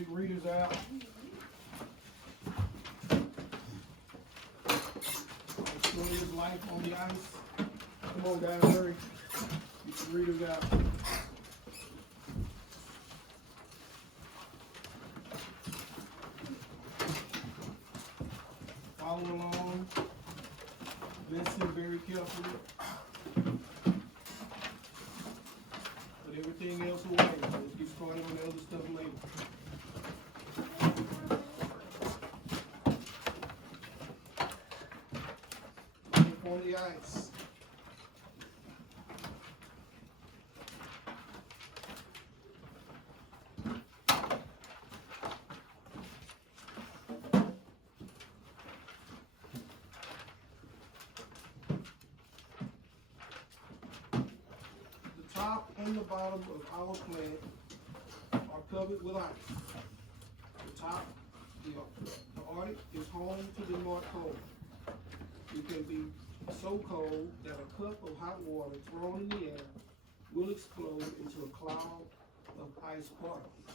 big readers out. Enjoy his life on the ice. Come on, guys, hurry. Get your readers out. Follow along. Listen very carefully. Put everything else away. Let's get started on the other stuff later. Life on the ice. The top and the bottom of our plant are covered with ice. The top, the Arctic, is home to the North Pole. It can be so cold that a cup of hot water thrown in the air will explode into a cloud of ice particles.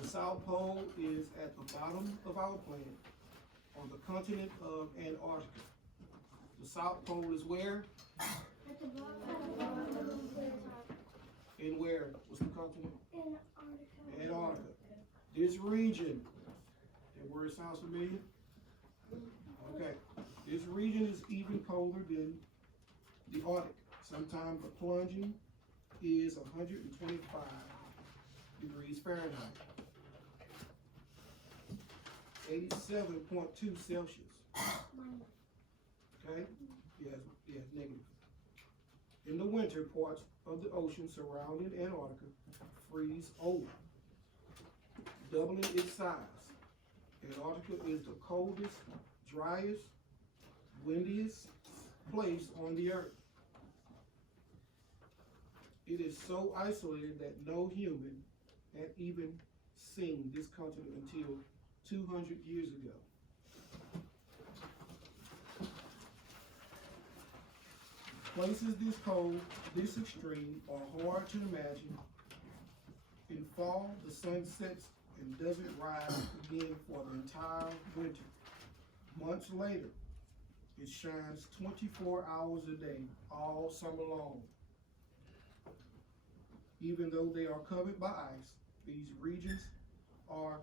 The South Pole is at the bottom of our planet on the continent of Antarctica. The South Pole is where? At the bottom. In where? What's the continent? Antarctica. Antarctica. This region, that word sounds familiar? Okay. This region is even colder than the Arctic. Sometimes the plunging is 125 degrees Fahrenheit. 87.2 Celsius. Okay? Yes, negative. In the winter, parts of the ocean surrounding Antarctica freeze over, doubling its size. Antarctica is the coldest, driest, windiest place on the earth. It is so isolated that no human had even seen this continent until 200 years ago. Places this cold, this extreme, are hard to imagine. In fall, the sun sets and doesn't rise again for the entire winter. Months later, it shines 24 hours a day, all summer long. Even though they are covered by ice, these regions are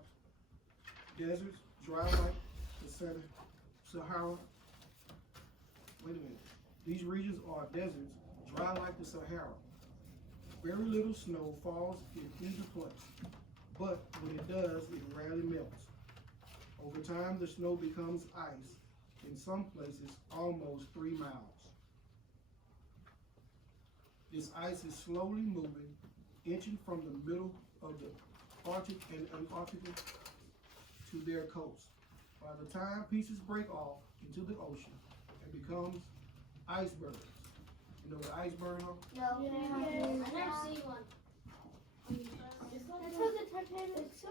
deserts, dry like the Sahara. Wait a minute. These regions are deserts, dry like the Sahara. Very little snow falls in either place, but when it does, it rarely melts. Over time, the snow becomes ice, in some places almost 3 miles. This ice is slowly moving, inching from the middle of the Arctic and Antarctica to their coast. By the time pieces break off into the ocean, it becomes icebergs. You know what icebergs are? No. I've never seen one. That's what the Titanic is.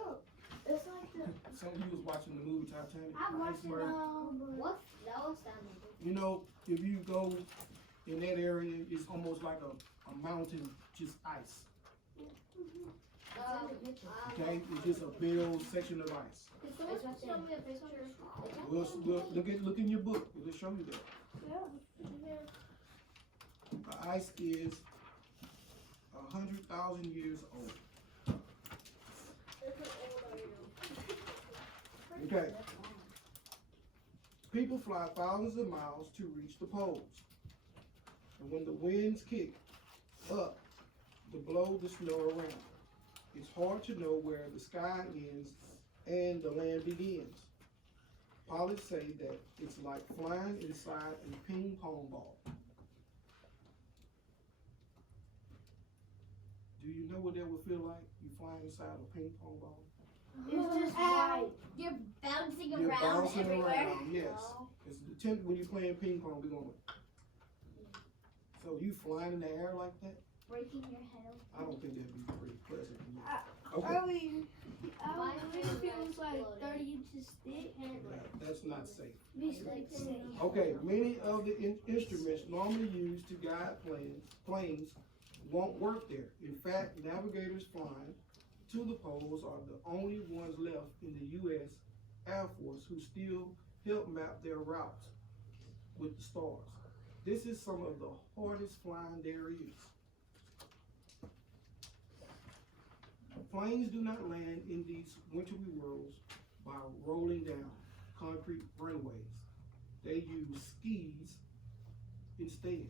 It's like the. Some of you was watching the movie Titanic. I've watched it. Iceberg. What? That was down there. You know, if you go in that area, it's almost like a mountain, just ice. Okay, it's just a big old section of ice. Can someone show me a picture? We'll look in your book. It'll show you that. Yeah. The ice is 100,000 years old. Okay. People fly thousands of miles to reach the poles. And when the winds kick up to blow the snow around, it's hard to know where the sky ends and the land begins. Pilots say that it's like flying inside a ping pong ball. Do you know what that would feel like? You flying inside a ping pong ball? It's just right. You're bouncing You're around bouncing everywhere. around, yes. It's the when you're playing ping pong, we're going. So you flying in the air like that? Breaking your head. I don't think that'd be pretty pleasant. Our feels like 30 inches thick. That's not safe. It's like Okay, many of the instruments normally used to guide planes won't work there. In fact, navigators flying to the poles are the only ones left in the U.S. Air Force who still help map their routes with the stars. This is some of the hardest flying there is. Planes do not land in these wintry worlds by rolling down concrete runways. They use skis instead.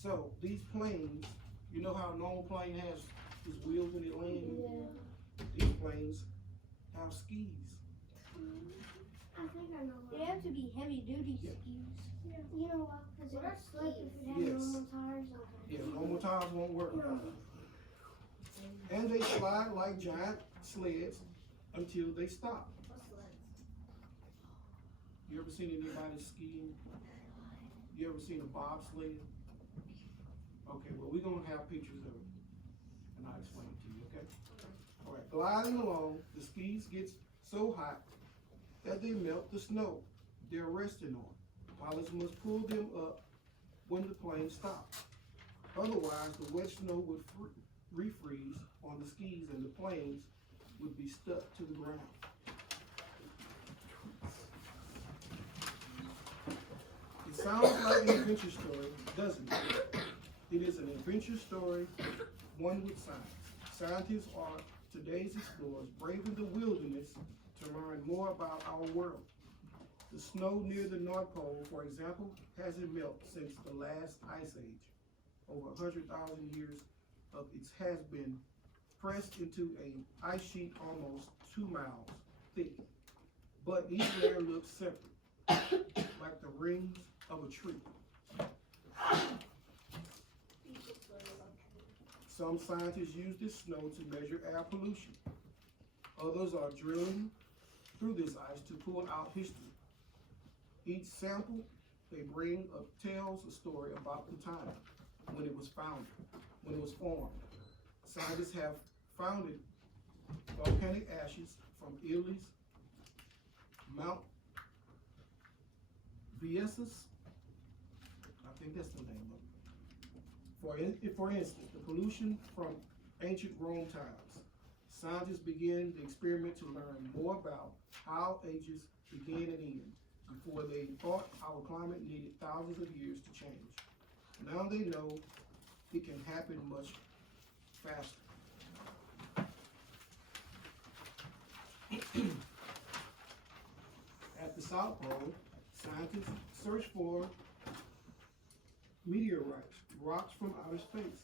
So these planes, you know how a normal plane has its wheels when it lands? Yeah. These planes have skis. I think I know They have to be heavy duty Yeah. skis. You know what? Because What are it's like if it had Yes. normal tires. Okay. Yeah, normal tires won't work. And they slide like giant sleds until they stop. What's that? You ever seen anybody skiing? You ever seen a bobsled? Okay, well, we're gonna have pictures of it, and I'll explain it to you, okay? All right, gliding along, the skis get so hot that they melt the snow they're resting on. Pilots must pull them up when the plane stops. Otherwise, the wet snow would refreeze on the skis and the planes would be stuck to the ground. It sounds like an adventure story, doesn't it? It is an adventure story, one with science. Scientists are today's explorers, braving the wilderness to learn more about our world. The snow near the North Pole, for example, hasn't melted since the last ice age. Over 100,000 years of it has been pressed into an ice sheet almost 2 miles thick. But each layer looks separate, like the rings of a tree. Some scientists use this snow to measure air pollution. Others are drilling through this ice to pull out history. Each sample they bring up tells a story about the time when it was formed. Scientists have found volcanic ashes from Italy's Mount Vesuvius. I think that's the name of it. For instance, the pollution from ancient Rome times. Scientists began the experiment to learn more about how ages began and end. Before they thought our climate needed thousands of years to change. Now they know it can happen much faster. At the South Pole, scientists search for meteorites, rocks from outer space.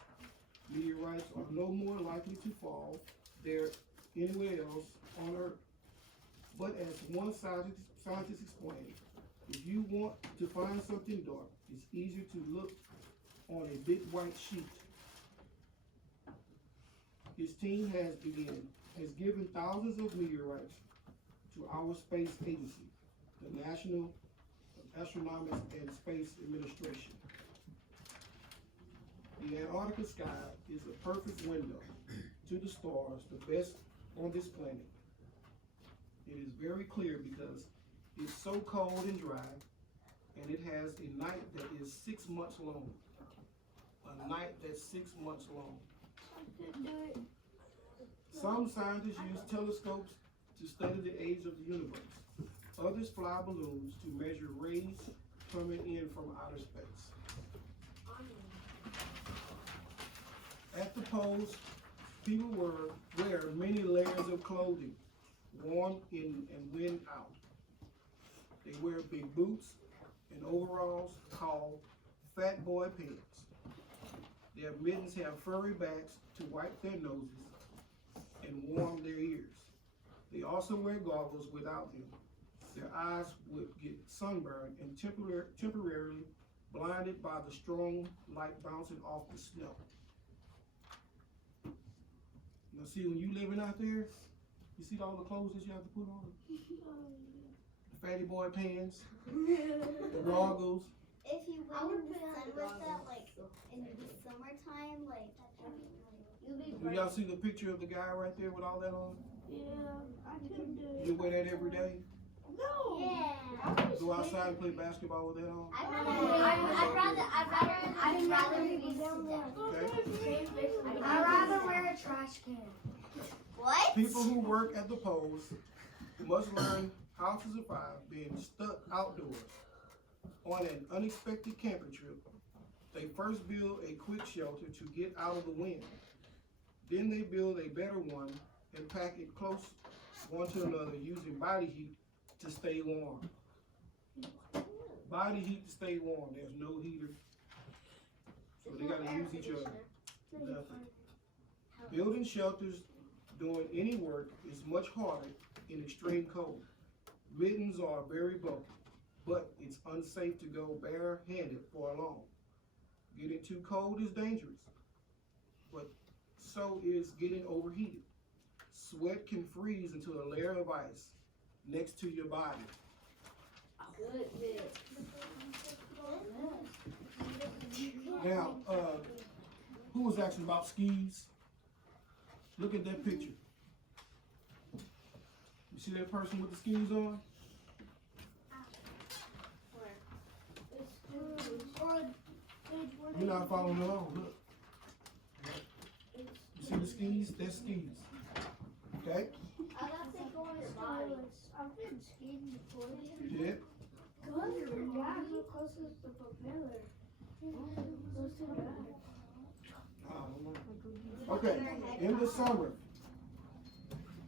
Meteorites are no more likely to fall there anywhere else on Earth. But as one scientist explained, if you want to find something dark, it's easier to look on a big white sheet. His team has given thousands of meteorites to our space agency, the National Astronautics and Space Administration. The Antarctica sky is a perfect window to the stars, the best on this planet. It is very clear because it's so cold and dry, and it has a night that is 6 months long. A night that's 6 months long. Some scientists use telescopes to study the age of the universe. Others fly balloons to measure rays coming in from outer space. At the poles, people wear many layers of clothing, warm in and wind out. They wear big boots and overalls called fat boy pants. Their mittens have furry backs to wipe their noses and warm their ears. They also wear goggles without them. Their eyes would get sunburned and temporarily blinded by the strong light bouncing off the snow. Now see, when you living out there, you see all the clothes that you have to put on? The fatty boy pants, the goggles. If you I went would in the put on sun the with that, goggles. like in the summertime, like you'll be Do y'all see the picture of the guy right there with all that on? Yeah, I couldn't do it. You wear that every day? No. Yeah. Go outside and play basketball with that on? I'd rather be Okay? I'd rather wear a trash can. What? People who work at the polls must learn how to survive being stuck outdoors. On an unexpected camping trip, they first build a quick shelter to get out of the wind. Then they build a better one and pack it close one to another using body heat to stay warm. Body heat to stay warm. There's no heater. So they gotta use each other. Nothing. Building shelters doing any work is much harder in extreme cold. Mittens are very bulky, but it's unsafe to go barehanded for long. Getting too cold is dangerous, but so is getting overheated. Sweat can freeze into a layer of ice next to your body. Now, who was asking about skis? Look at that picture. You see that person with the skis on? You're not following along, look. You see the skis? They're skis. Okay? I've been skiing before. You did? Closest to propeller. Close to that. Okay, in the summer,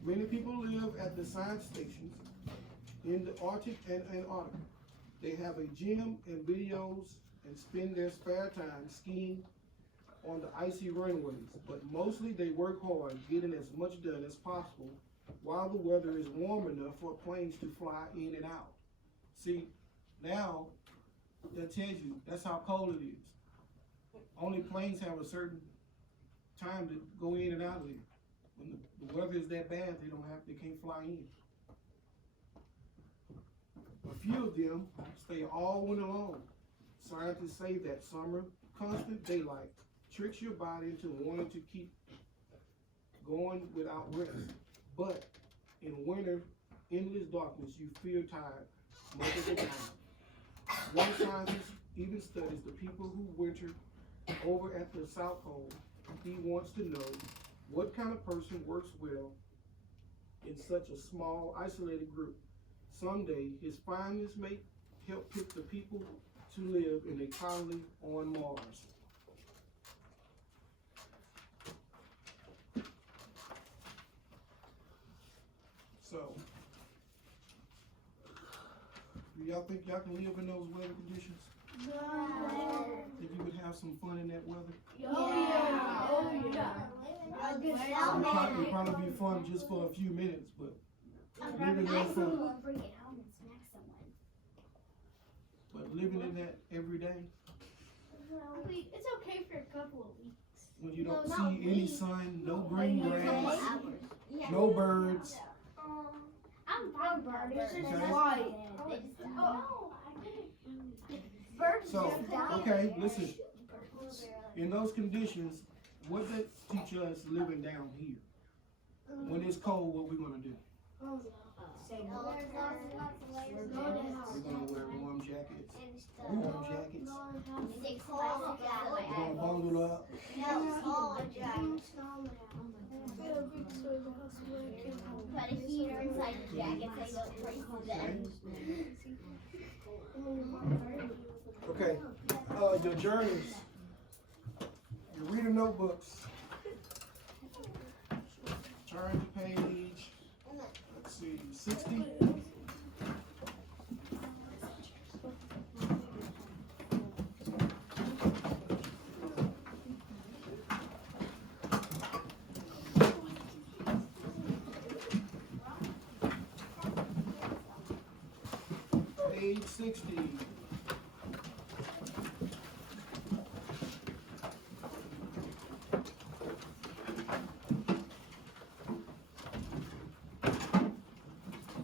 many people live at the science stations in the Arctic and Antarctica. They have a gym and videos and spend their spare time skiing on the icy runways, but mostly they work hard getting as much done as possible while the weather is warm enough for planes to fly in and out. See, now that tells you that's how cold it is. Only planes have a certain time to go in and out of there. When the weather is that bad, they can't fly in. A few of them stay all winter long. Scientists say that summer constant daylight tricks your body into wanting to keep going without rest. But in winter, endless darkness, you feel tired most of the time. One scientist even studies the people who winter over at the South Pole. He wants to know what kind of person works well in such a small, isolated group. Someday, his findings may help pick the people to live in a colony on Mars. So, do y'all think y'all can live in those weather conditions? Think you would have some fun in that weather? It'd probably be fun just for a few minutes, but living that fun. Bring it home and smack someone. But living in that every day, It's okay for a couple of weeks. when you don't see any sun, no green grass, Yeah. no birds. I'm fine, bird. It's just Okay. white. They just Birds So, just die. okay, listen. In those conditions, what did teach us living down here? When it's cold, what we gonna do? Say Oh, no. there's lots of layers. We're gonna wear warm jackets. Warm jackets. Six cold We're gonna bundle up. No, cold jackets. Put a heater inside the jacket so you don't freeze to death. Okay, your journeys. Your reader notebooks. Turn to page, let's see, 60. Page 60.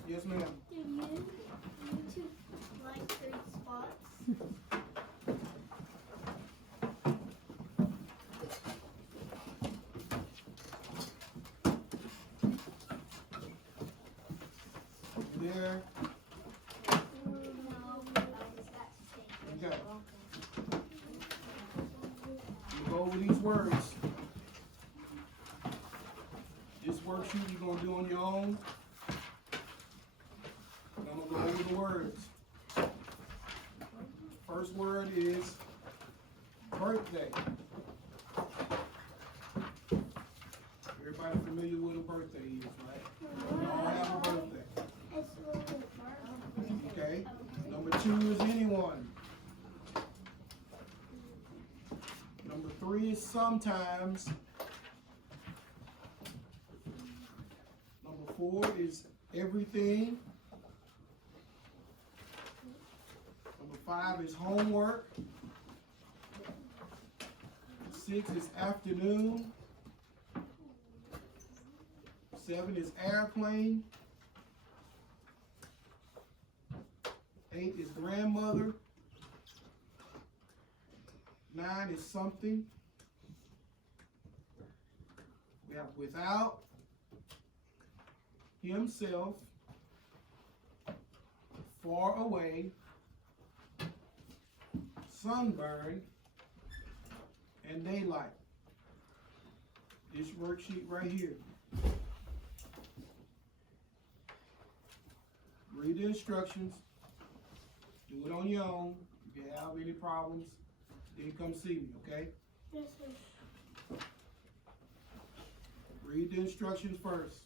Yes, ma'am. Like 3 spots. There. No, I just got to stay. You go over these words. This worksheet you're gonna do on your own. I'm gonna go over the words. First word is birthday. Everybody familiar with a birthday is, right? We all have a birthday. Okay. Number 2 is anyone. Number 3 is sometimes. Number 4 is everything. Number 5 is homework. 6 is afternoon. 7 is airplane. 8 is grandmother. 9 is something. We have without, himself, far away, sunburn, and daylight. This worksheet right here. Read the instructions. Do it on your own. If you have any problems, then come see me, okay? Yes, sir. Read the instructions first.